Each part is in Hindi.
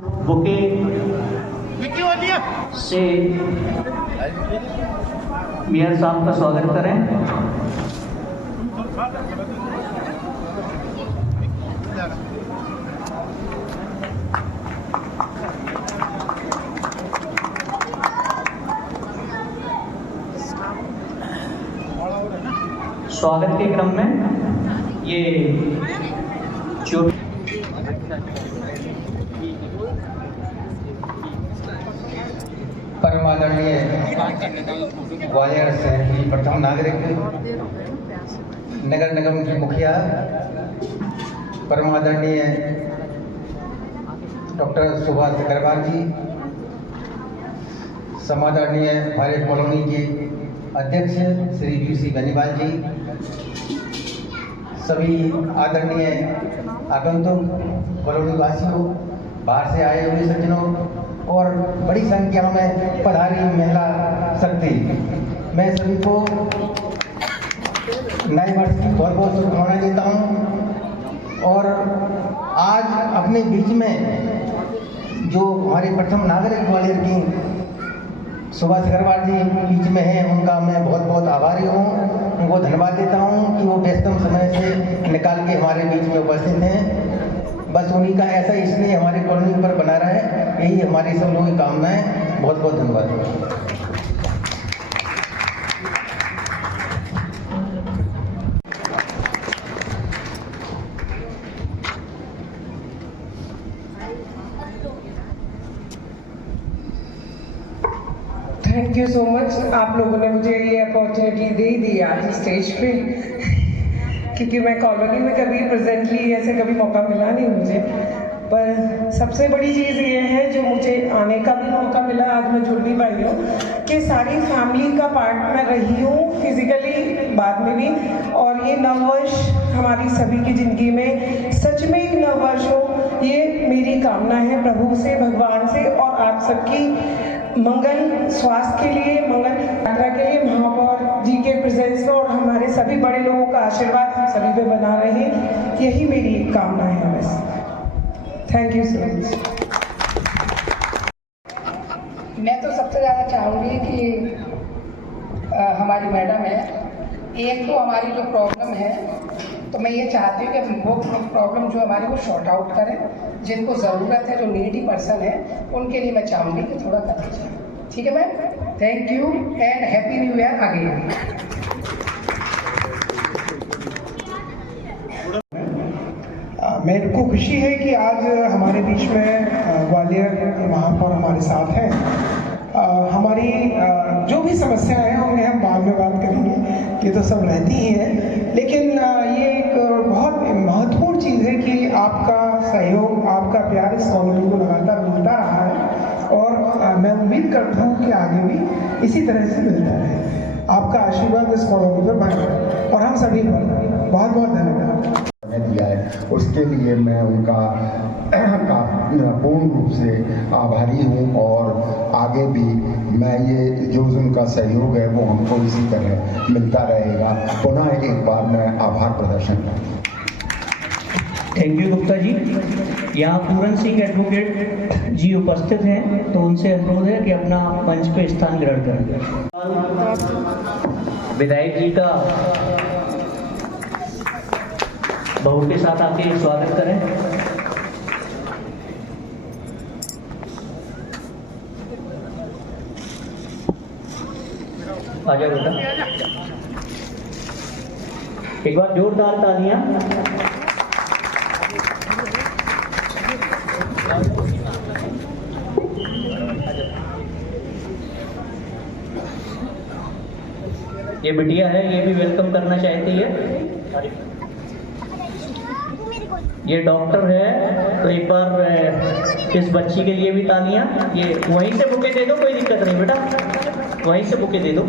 बुके से मेयर साहब का स्वागत करें। स्वागत के क्रम में ये जो परम आदरणीय ग्वालियर शहर की प्रथम नागरिक, नगर निगम की मुखिया परम आदरणीय डॉक्टर सुभाष अग्रवाल जी, समादरणीय हमारे कॉलोनी के अध्यक्ष श्री यूसी बेनीवाल जी, सभी आदरणीय आगंतुक कॉलोनी वासियों, बाहर से आए हुए सज्जनों और बड़ी संख्या में पधारी महिला शक्ति, मैं सभी को नए वर्ष की बहुत बहुत शुभकामनाएं देता हूं। और आज अपने बीच में जो हमारे प्रथम नागरिक ग्वालियर की सुभाष अग्रवाल जी बीच में हैं, उनका मैं बहुत बहुत आभारी हूँ, उनको धन्यवाद देता हूँ कि वो व्यस्तम समय से निकाल के हमारे बीच में उपस्थित हैं। बस उन्हीं का ऐसा इसलिए हमारी कॉलोनी पर बना रहा है, यही हमारी सब लोगों की कामना है। बहुत बहुत धन्यवाद। Thank you so much. आप लोगों ने मुझे ये अपॉर्चुनिटी दे दी आज स्टेज पे, क्योंकि मैं कॉलोनी में कभी प्रेजेंटली ऐसे कभी मौका मिला नहीं मुझे। पर सबसे बड़ी चीज़ ये है जो मुझे आने का भी मौका मिला, आज मैं जुड़ भी पाई हूँ, कि सारी फैमिली का पार्ट मैं रही हूँ फिजिकली, बाद में भी। और ये नववर्ष हमारी सभी की ज़िंदगी में सच में एक नववर्ष हो, ये मेरी कामना है प्रभु से, भगवान से, और आप सबकी मंगल, स्वास्थ्य के लिए, मंगल यात्रा के लिए महापौर जी के प्रेजेंस में और हमारे सभी बड़े लोगों का आशीर्वाद हम सभी पे बना रहे, यही मेरी कामना है बस। Thank you so much. मैं तो सबसे ज़्यादा चाहूँगी कि हमारी मैडम है, एक तो हमारी जो प्रॉब्लम है, तो मैं ये चाहती हूँ कि वो प्रॉब्लम जो हमारी वो शॉर्ट आउट करें, जिनको ज़रूरत है, जो नीडी पर्सन है, उनके लिए मैं चाहूँगी कि थोड़ा कर दीजिए। ठीक है ma'am, thank you and happy new year again. मेरे को खुशी है कि आज हमारे बीच में ग्वालियर महापौर हमारे साथ हैं। हमारी जो भी समस्याएं हैं उन्हें हम बाद में बात करेंगे, ये तो सब रहती ही है, लेकिन ये एक बहुत महत्वपूर्ण चीज़ है कि आपका सहयोग, आपका प्यार इस कॉलोनी को लगातार मिलता रहा है और मैं उम्मीद करता हूँ कि आगे भी इसी तरह से मिलता रहे। आपका आशीर्वाद इस कॉलोनी पर बना रहे और हम सभी पर बहुत बहुत धन्यवाद दिया है, उसके लिए मैं उनका पूर्ण रूप से आभारी हूँ। और आगे भी मैं ये जो उनका सहयोग है वो हमको इसी तरह मिलता रहेगा। पुनः एक बार मैं आभार प्रदर्शन करता हूँ। Thank you Gupta ji. यहाँ पूरन सिंह एडवोकेट जी उपस्थित हैं, तो उनसे अनुरोध है कि अपना मंच पे स्थान ग्रहण करें। विधायक जी का बहू के साथ आके स्वागत करें। आ जाओ बेटा, एक बार जोरदार तालियां। ये बिटिया है, ये भी वेलकम करना चाहती है। ये डॉक्टर है, तो एक बार इस बच्ची के लिए भी तालियां। ये वहीं से बुके दे दो, कोई दिक्कत नहीं बेटा, वहीं से बुके दे दो।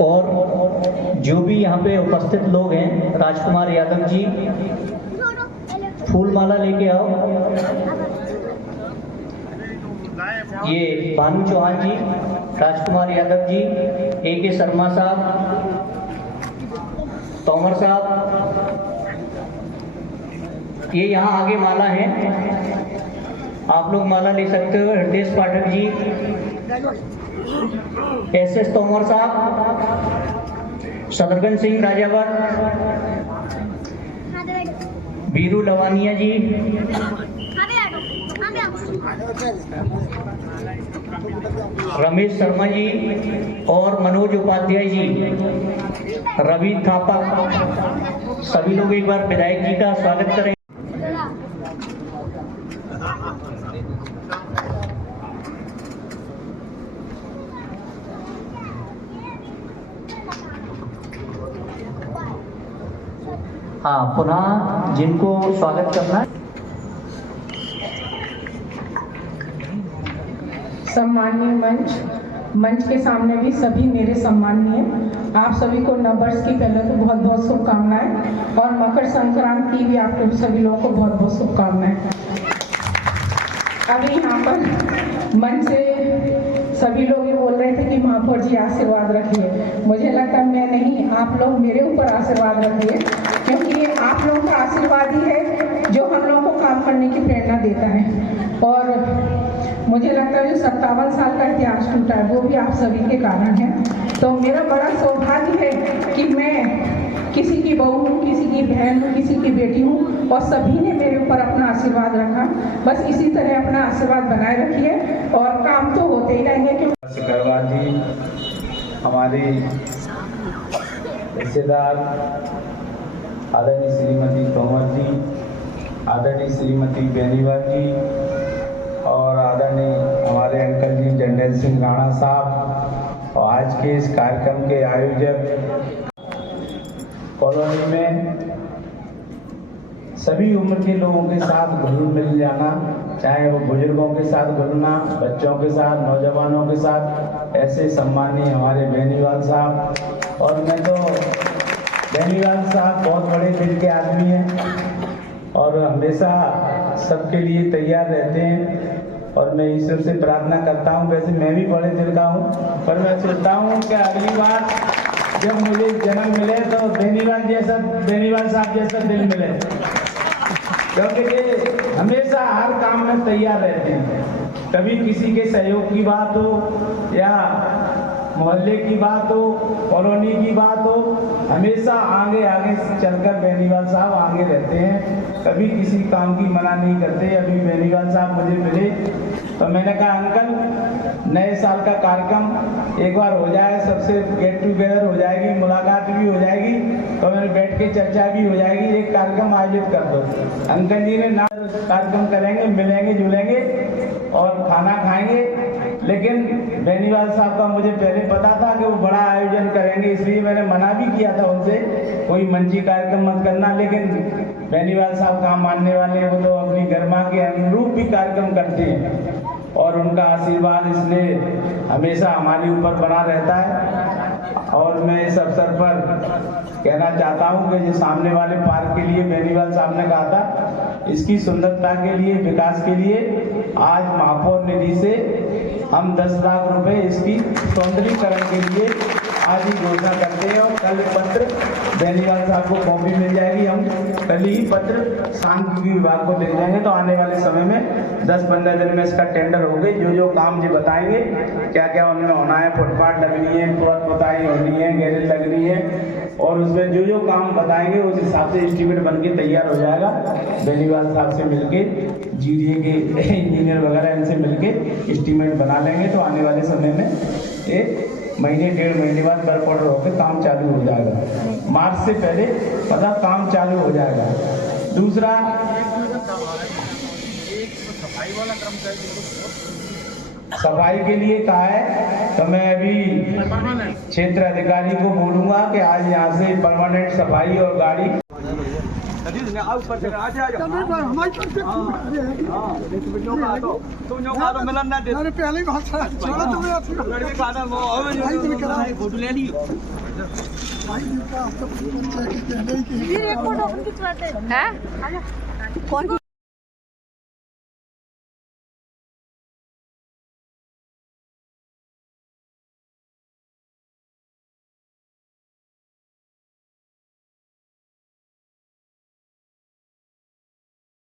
और जो भी यहाँ पे उपस्थित लोग हैं, राजकुमार यादव जी फूल माला लेके आओ। ये भानु चौहान जी, राजकुमार यादव जी, A.K. शर्मा साहब, तोमर साहब, ये यहाँ आगे माला है, आप लोग माला ले सकते हो। हृदय पाठक जी, S.S. तोमर साहब, शत्रुघ्न सिंह राजावर, बीरू लवानिया जी, रमेश शर्मा जी और मनोज उपाध्याय जी, रवि थापा, सभी लोग एक बार विधायक जी का स्वागत करें। हाँ, पुनः जिनको स्वागत करना है। सम्माननीय मंच के सामने भी सभी मेरे सम्माननीय, आप सभी को नववर्ष की पहले तो बहुत बहुत शुभकामनाएं और मकर संक्रांति की भी आप लोग सभी लोगों को बहुत बहुत शुभकामनाएं। अभी यहाँ पर मंच से सभी लोग ये बोल रहे थे कि महापौर जी आशीर्वाद रखिए, मुझे लगता है मैं नहीं, आप लोग मेरे ऊपर आशीर्वाद रखिए, क्योंकि ये आप लोगों का आशीर्वाद ही है जो हम लोगों को काम करने की प्रेरणा देता है। और मुझे लगता है जो 57 साल का इतिहास टूटा है वो भी आप सभी के कारण है। तो मेरा बड़ा सौभाग्य है कि मैं किसी की बहू हूँ, किसी की बहन हूँ, किसी की बेटी हूँ और सभी ने मेरे ऊपर अपना आशीर्वाद रखा। बस इसी तरह अपना आशीर्वाद बनाए रखिए और काम तो होते ही रहेंगे। क्योंकि सिकरवार जी, हमारे रिश्तेदार आदरणीय श्रीमती तोमर जी, आदरणीय श्रीमती बेनीवाल जी और आदरणीय हमारे अंकल जी जर्नैल सिंह राणा साहब, और आज के इस कार्यक्रम के आयोजक कॉलोनी में सभी उम्र के लोगों के साथ घुल मिल जाना, चाहे वो बुजुर्गों के साथ घुलना, बच्चों के साथ, नौजवानों के साथ, ऐसे सम्मानीय हमारे बेनीवाल साहब। और मैं तो बेनीवाल साहब बहुत बड़े दिल के आदमी हैं और हमेशा सबके लिए तैयार रहते हैं और मैं ईश्वर से प्रार्थना करता हूँ। वैसे मैं भी बड़े दिल का हूँ, पर मैं सोचता हूँ कि अगली बार जब मुझे जन्म मिले तो बेनीवाल साहब जैसा दिल मिले, क्योंकि ये हमेशा हर काम में तैयार रहते हैं। कभी किसी के सहयोग की बात हो या मोहल्ले की बात हो, कॉलोनी की बात हो, हमेशा आगे चलकर बेनीवाल साहब आगे रहते हैं, कभी किसी काम की मना नहीं करते। अभी बेनीवाल साहब मुझे मिले तो मैंने कहा अंकल नए साल का कार्यक्रम एक बार हो जाए, सबसे गेट टुगेदर हो जाएगी, मुलाकात भी हो जाएगी, तो मैंने बैठ के चर्चा भी हो जाएगी, एक कार्यक्रम आयोजित कर दो। अंकल जी ने ना कार्यक्रम करेंगे, मिलेंगे जुलेंगे और खाना खाएंगे, लेकिन बेनीवाल साहब का मुझे पहले पता था कि वो बड़ा आयोजन करेंगे, इसलिए मैंने मना भी किया था उनसे कोई मंची कार्यक्रम मत करना। लेकिन बेनीवाल साहब काम मानने वाले, वो तो अपनी गरिमा के अनुरूप भी कार्यक्रम करते हैं और उनका आशीर्वाद इसलिए हमेशा हमारे ऊपर बना रहता है। और मैं इस अवसर पर कहना चाहता हूँ कि जो सामने वाले पार्क के लिए बेनीवाल साहब ने कहा था, इसकी सुंदरता के लिए, विकास के लिए आज महापौर निधि से हम 10 लाख रुपए इसकी सौंदर्यीकरण के लिए आज ही घोषणा करते हैं और कल पत्र बेनीवाल साहब को कॉपी मिल जाएगी। हम कल ही पत्र सांख्यिकी विभाग को दे जाएंगे, तो आने वाले समय में 10-15 दिन में इसका टेंडर हो गई। जो काम जी बताएंगे क्या क्या उनमें होना है, फुटपाथ लगनी है, पुताई होनी है, गैरेज लगनी है, और उसमें जो काम बताएंगे उस हिसाब से एस्टीमेट बन के तैयार हो जाएगा। बेनीवाल साहब से मिलके GDA के इंजीनियर वगैरह इनसे मिलके एस्टीमेट बना लेंगे, तो आने वाले समय में एक महीने 1.5 महीने बाद वर्क ऑर्डर होकर काम चालू हो जाएगा। मार्च से पहले मतलब काम चालू हो जाएगा। दूसरा, सफाई के लिए कहा है, तो मैं अभी क्षेत्र अधिकारी को बोलूंगा कि आज यहाँ से परमानेंट सफाई और गाड़ी पहले बहुत सारा